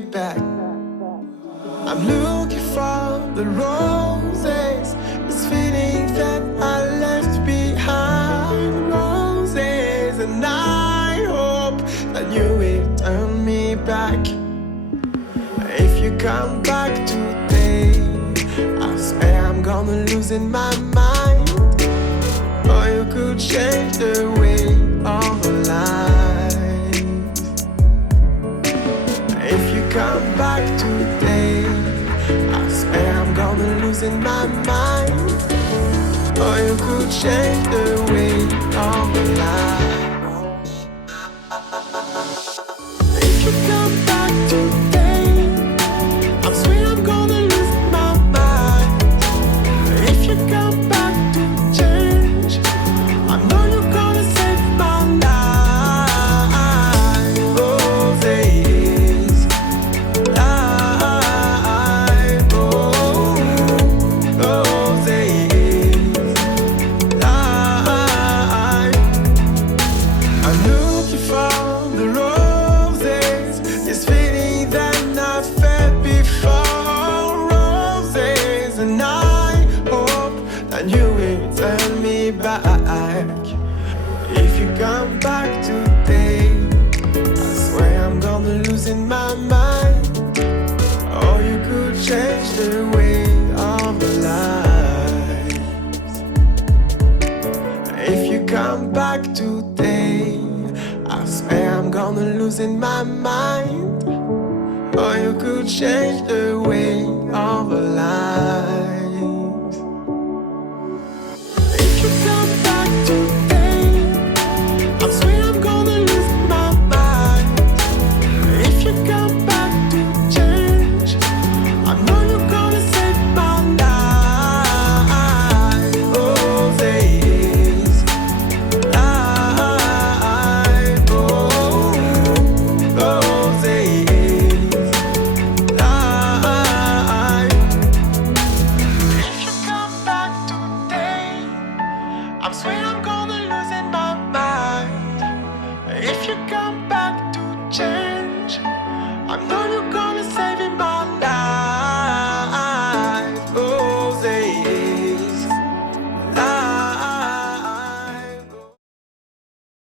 me back. I'm looking for the roses, this feeling that I left behind. Roses, and I hope that you will turn me back. If you come back today, I swear I'm gonna lose in my mind. Or you could change the way of our lives. If you come back today, I swear I'm gonna lose in my mind. Or you could change the way of our lives. If you come back today, I swear I'm gonna lose my mind. If you come back to change, I know you're gonna save my life. Roses, life, oh, roses, life. I'm looking for the roses, this feeling that I felt before. Roses, and I hope that you will turn me back. If you come back today, I swear I'm gonna lose in my mind. Or you could change the way of our lives. If you come back today, I swear I'm gonna lose in my mind. Or you could change the way